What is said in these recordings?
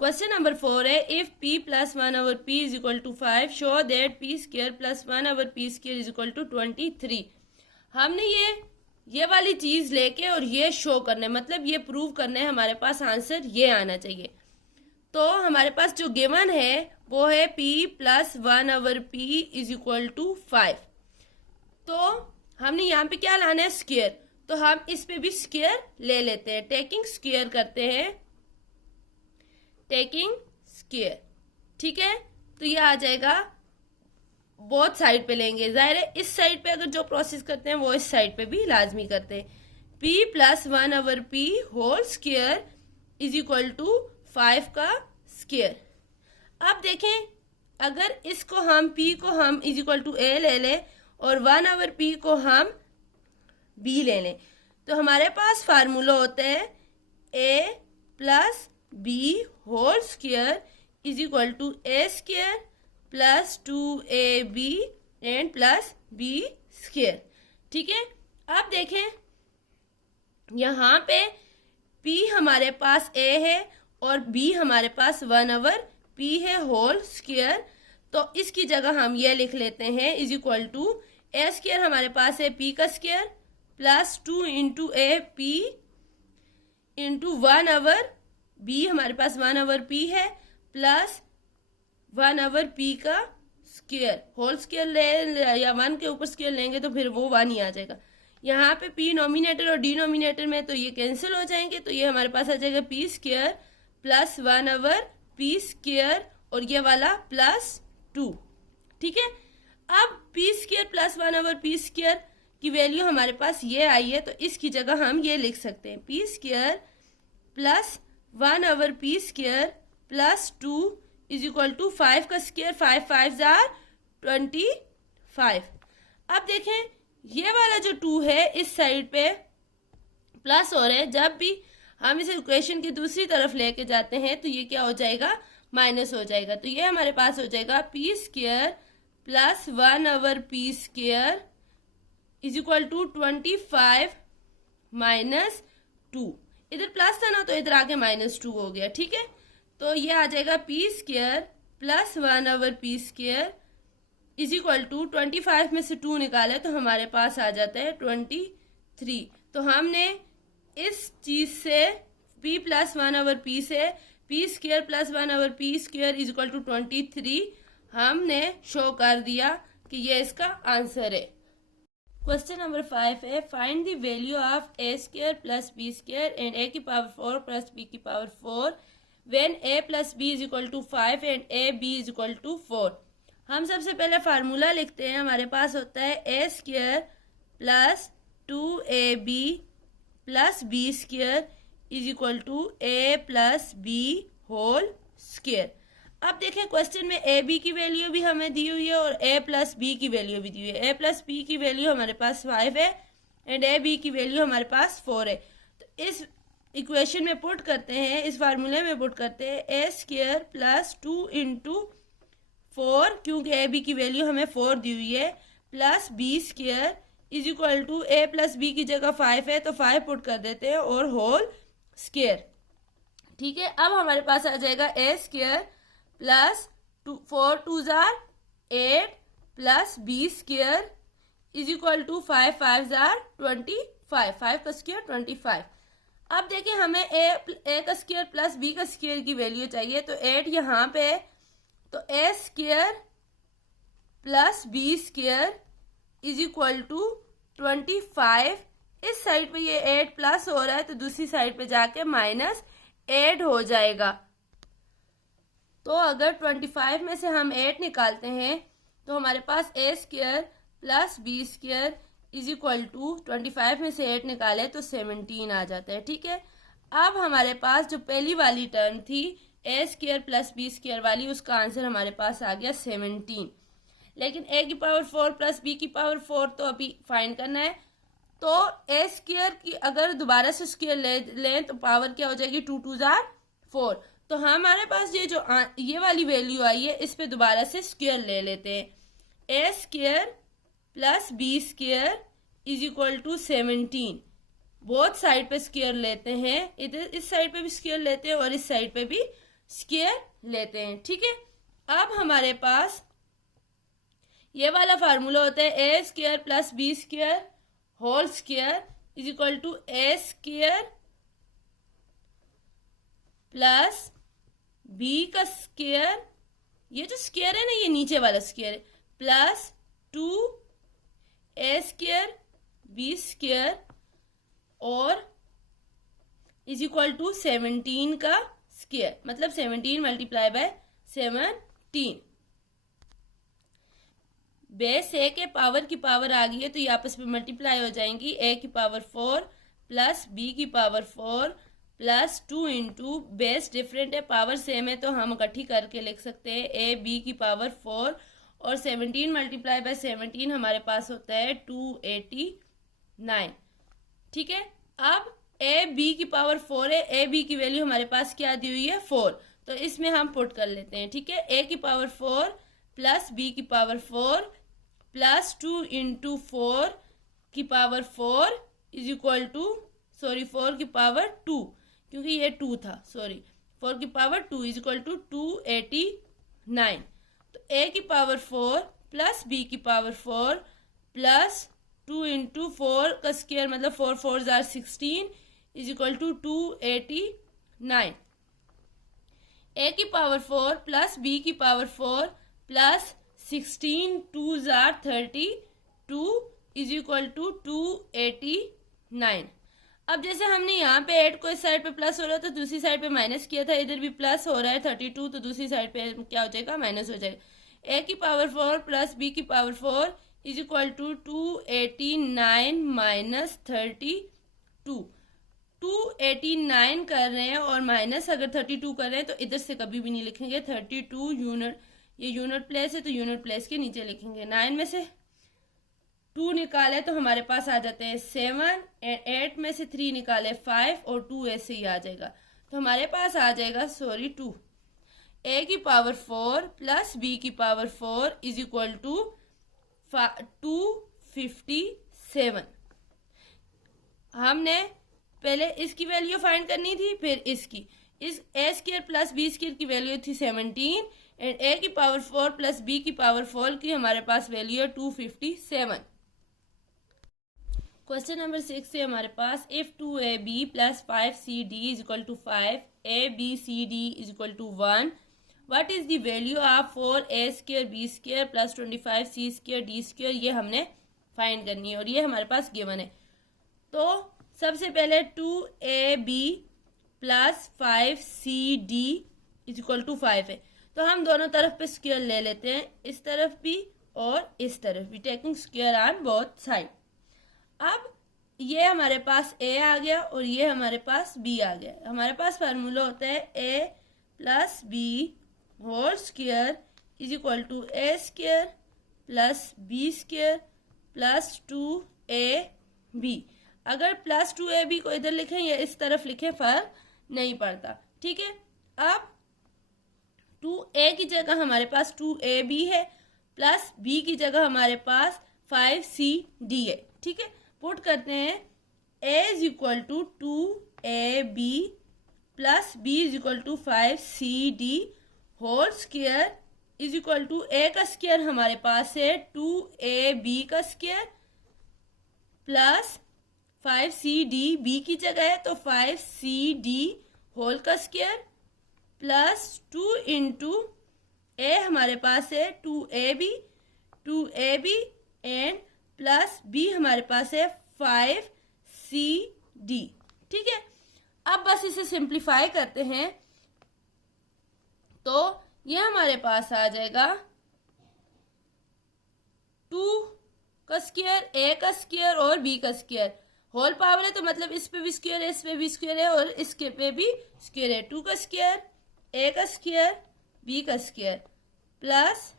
Question number 4 है if p plus 1 over p is equal to 5 show that p square plus 1 over p square is equal to 23। हमने ये वाली चीज लेके और ये शो करना है, मतलब ये प्रूव करना है, हमारे पास आंसर ये आना चाहिए। तो हमारे पास जो गिवन है वो है p plus 1 over p is equal to 5। तो हमने यहाँ पे क्या लाना है, स्क्वायर, तो हम इस पे भी स्क्वायर ले लेते हैं, टेकिंग स्क्वायर करते हैं, टेकिंग स्क्वायर। ठीक है, तो ये आ जाएगा, बोथ साइड पे लेंगे, जाहिर है इस साइड पे अगर जो प्रोसेस करते हैं वो इस साइड पे भी लाजमी करते हैं। p plus 1 over p whole square is equal to 5 का स्क्वायर। अब देखें, अगर इसको हम p को हम इज इक्वल टू a ले लें और 1 ओवर p को हम b ले लें, तो हमारे पास फार्मूला होता है a plus b whole square is equal to a square plus 2ab and plus b square. ठीक है, अब देखें यहाँ पे p हमारे पास a है और b हमारे पास 1 ओवर p है होल स्क्वायर, तो इसकी जगह हम ये लिख लेते हैं is equal to a square हमारे पास है p का square plus 2 into a p into 1 over b हमारे पास 1 ओवर p है प्लस 1 ओवर p का स्क्वायर होल स्क्वायर ले या 1 के ऊपर स्क्वायर लेंगे तो फिर वो 1 ही आ जाएगा। यहाँ पे p नॉमिनेटर और डिनोमिनेटर में तो ये कैंसिल हो जाएंगे, तो ये हमारे पास आ जाएगा p square plus 1 over p square और ये वाला प्लस 2। ठीक है, अब p square plus 1 over p square की वैल्यू हमारे पास ये आई है, तो इसकी जगह हम ये लिख सकते हैं p square plus 1 over p square plus 2 is equal to 5 का स्क्वायर, 5 5 आर 25। अब देखें ये वाला जो 2 है इस साइड पे प्लस हो रहा है, जब भी हम इसे इक्वेशन की दूसरी तरफ लेके जाते हैं तो ये क्या हो जाएगा, माइनस हो जाएगा। तो ये हमारे पास हो जाएगा p square plus 1 over p square is equal to 25 minus 2। इधर प्लस था ना तो इधर आके माइनस 2 हो गया। ठीक है, तो ये आ जाएगा p square plus 1 over p square is equal to 25 में से 2 निकाले तो हमारे पास आ जाता है 23। तो हमने इस चीज से p प्लस 1 ओवर p से p square plus 1 over p square is equal to 23 हमने शो कर दिया कि ये इसका आंसर है। क्वेश्चन नंबर 5 है find the value of a square plus b square and a की पावर 4 प्लस b की power 4 when a plus b is equal to 5 and a b is equal to 4। हम सबसे पहले formula लिखते हैं, हमारे पास होता है a square plus 2ab plus b square is equal to a plus b whole square. अब देखें क्वेश्चन में ए बी की वैल्यू भी हमें दी हुई है और ए प्लस बी की वैल्यू भी दी हुई है। ए प्लस बी की वैल्यू हमारे पास 5 है एंड ए बी की वैल्यू हमारे पास 4 है। तो इस इक्वेशन में पुट करते हैं, इस फार्मूले में पुट करते हैं ए स्क्वायर प्लस 2 इंटू 4 क्योंकि ए बी की वैल्यू हमें 4 दी हुई है plus B square is equal to a plus b की जगह 5 है तो 5 पुट कर देते हैं और होल स्क्वायर। ठीक है, अब हमारे पास आ जाएगा ए स्क्वायर प्लस 4 2 जार 8 plus B square is equal to 5 5 जार 25, 5 का स्क्वायर 25। अब देखें हमें ए का स्क्वायर प्लस बी का स्क्वायर की वैल्यू चाहिए, तो 8 यहाँ पे है तो A square plus B square is equal to 25। इस साइड पे ये 8 प्लस हो रहा है तो दूसरी साइड पे जाके माइनस 8 हो जाएगा। तो अगर 25 में से हम 8 निकालते हैं तो हमारे पास A square plus B square is equal to 25 में से 8 निकाले तो 17 आ जाता है। ठीक है, अब हमारे पास जो पहली वाली टर्म थी ए स्क्वायर प्लस बी स्क्वायर वाली, उसका आंसर हमारे पास आ गया 17। लेकिन ए की पावर 4 प्लस बी की पावर 4 तो अभी फाइंड करना है, तो ए स्क्वायर की अगर दोबारा से स्क्वायर लें तो पावर क्या हो जाएगी 2 2 जार 4। तो हमारे पास ये वाली वैल्यू आई है, इस पे दोबारा से स्क्वायर ले लेते हैं। A square plus B square is equal to 17। Both side पे स्क्वायर लेते हैं, इधर इस साइड पे भी स्क्वायर लेते हैं और इस साइड पे भी स्क्वायर लेते हैं। ठीक है, अब हमारे पास ये वाला फार्मूला होता है A square plus B square whole square is equal to A square plus B का स्क्वायर, ये जो स्क्वायर है ना ये नीचे वाला स्क्वायर है, प्लस 2 ए स्क्वायर बी स्क्वायर और इज इक्वल टू 17 का स्क्वायर, मतलब 17 मल्टीप्लाई बाय 17। बेस ए के पावर की पावर आ गई है तो ये आपस में मल्टीप्लाई हो जाएंगी। ए की पावर 4 प्लस बी की power 4 plus 2 into base different है, पावर सेम है तो हम इकट्ठी करके लिख सकते हैं ए बी की पावर 4 और 17 मल्टीप्लाई बाय 17 हमारे पास होता है 289। ठीक है, अब ए बी की पावर 4 है, ए बी की वैल्यू हमारे पास क्या दी हुई है 4, तो इसमें हम पुट कर लेते हैं। ठीक है, ए की पावर 4 प्लस बी की पावर 4 प्लस 2 इंटू 4 की पावर 4 इज इक्वल टू 4 की पावर 2, क्योंकि ये 2 था, 4 की पावर 2 इज इक्वल टू 289। तो ए की पावर 4 प्लस बी की पावर 4 प्लस 2 इंटू 4 का स्क्वायर मतलब 4 4 जार 16 इज इक्वल टू 289। ए की पावर 4 प्लस बी की पावर 4 प्लस 16 2 जार 32 इज इक्वल टू 289। अब जैसे हमने यहाँ पे 8 को इस साइड पे प्लस हो रहा था, दूसरी साइड पे माइनस किया था, इधर भी प्लस हो रहा है 32, तो दूसरी साइड पे क्या हो जाएगा माइनस हो जाएगा। ए की पावर 4 प्लस बी की power 4 is equal to 289 minus 32। 289 कर रहे हैं और माइनस अगर 32 कर रहे हैं तो इधर से कभी भी नहीं लिखेंगे 32 यूनिट, ये यूनिट प्लेस है तो यूनिट प्लेस के नीचे लिखेंगे। 9 में से 2 निकाले तो हमारे पास आ जाते हैं 7, 8 में से 3 निकाले 5 और 2 ऐसे ही आ जाएगा, तो हमारे पास आ जाएगा 2 ए की पावर 4 प्लस बी की पावर 4 इज इक्वल टू 257। हमने पहले इसकी वैल्यू फाइंड करनी थी, फिर इसकी, इस ए स्क्वायर प्लस बी स्क्वायर की वैल्यू थी 17 एंड ए की पावर 4 प्लस बी की पावर 4 की हमारे पास वैल्यू है 257। क्वेश्चन नंबर 6 से हमारे पास if 2ab plus 5cd is equal to 5 abcd is equal to 1 what is the value of 4a square B square plus 25c square D square, ये हमने find करनी है और ये हमारे पास गिवन है। तो सबसे पहले 2ab plus 5cd is equal to 5 है, तो हम दोनों तरफ पे स्क्वायर ले लेते हैं, इस तरफ भी और इस तरफ भी, taking square on both side. अब ये हमारे पास a आ गया और ये हमारे पास b आ गया। हमारे पास फार्मूला होता है a plus b whole square is equal to A square plus B square plus 2ab। अगर प्लस 2ab को इधर लिखें या इस तरफ लिखें फर्क नहीं पड़ता। ठीक है, अब 2a की जगह हमारे पास 2ab है प्लस b की जगह हमारे पास 5cd है। ठीक है, पुट करते हैं a is equal to 2ab plus b is equal to 5cd whole square is equal to a का स्क्वायर हमारे पास है 2ab का स्क्वायर प्लस 5cd b की जगह है तो 5cd होल का स्क्वायर प्लस 2 इंटू a हमारे पास है 2ab एंड प्लस b हमारे पास है 5cd। ठीक है, अब बस इसे सिंप्लीफाई करते हैं तो ये हमारे पास आ जाएगा 2 का स्क्वायर, a का स्क्वायर और b का स्क्वायर, होल पावर है तो मतलब इस पे भी स्क्वायर है, इस पे भी स्क्वायर है और इसके पे भी स्क्वायर है। 2 का स्क्वायर, a का स्क्वायर, b का स्क्वायर प्लस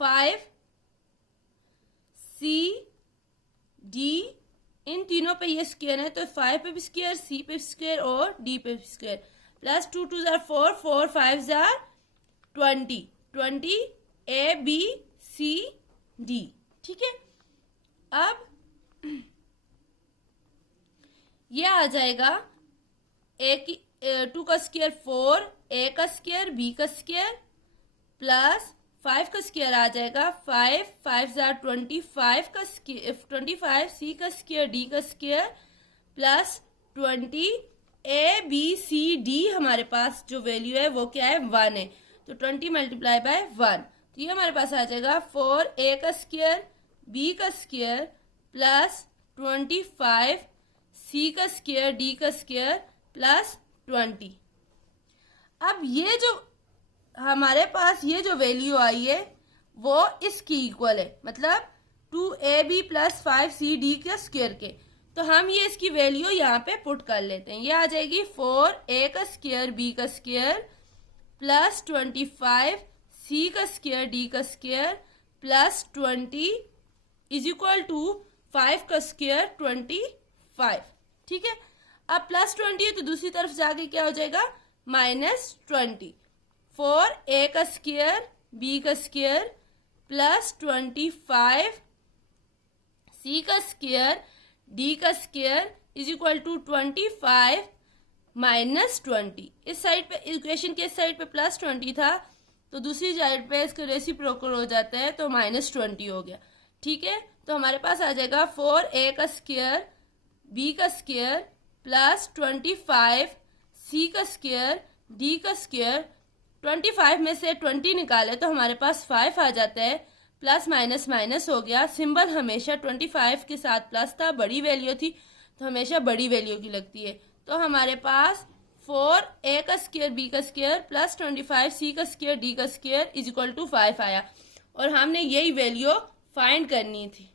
5cd, इन तीनों पे ये स्क्वायर है तो 5 पे भी स्क्वायर, c पे स्क्वायर और d पे भी square plus 2 2 jar 4 4 5 jar 20 a b c d। ठीक है, अब ये आ जाएगा 2 का स्क्वायर 4, a का स्क्वायर b का स्क्वायर प्लस 5 का स्क्वायर आ जाएगा 5, 5 जार 25 का स्क्वायर 25, c का स्क्वायर d का square plus 20, a b c d हमारे पास जो वैल्यू है वो क्या है 1 है, तो 20 मल्टीप्लाई बाय 1, तो ये हमारे पास आ जाएगा 4a का स्क्वायर b का स्क्वायर प्लस 25 c का स्क्वायर d का स्क्वायर प्लस 20। अब ये जो हमारे पास ये जो वैल्यू आई है वो इसकी इक्वल है, मतलब 2ab प्लस 5cd के स्क्वायर के, तो हम ये इसकी वैल्यू यहाँ पे पुट कर लेते हैं। ये आ जाएगी 4a का स्क्वायर b का स्क्वायर प्लस 25 c का स्क्वायर d का square plus 20 is equal to 5 का स्क्वायर 25। ठीक है, अब प्लस 20 है तो दूसरी तरफ जाके क्या हो जाएगा -20, 4a का स्क्वायर b का स्क्वायर प्लस 25 c का स्क्वायर d का स्क्वायर इज इक्वल टू 25 -20। इस साइड पे इक्वेशन के इस साइड पे +20 था तो दूसरी साइड पे इसका रेसिप्रोकल हो जाता है तो -20 हो गया। ठीक है, तो हमारे पास आ जाएगा 4a का स्क्वायर b का स्क्वायर प्लस 25 c का स्क्वायर d का स्क्वायर, 25 में से 20 निकाले तो हमारे पास 5 आ जाता है, प्लस माइनस माइनस हो गया, सिंबल हमेशा 25 के साथ प्लस था, बड़ी वैल्यू थी तो हमेशा बड़ी वैल्यू की लगती है, तो हमारे पास 4a का स्क्वायर b का स्क्वायर प्लस 25 c का स्क्वायर d का स्क्वायर इज इक्वल टू 5 आया और हमने यही वैल्यू फाइंड करनी थी।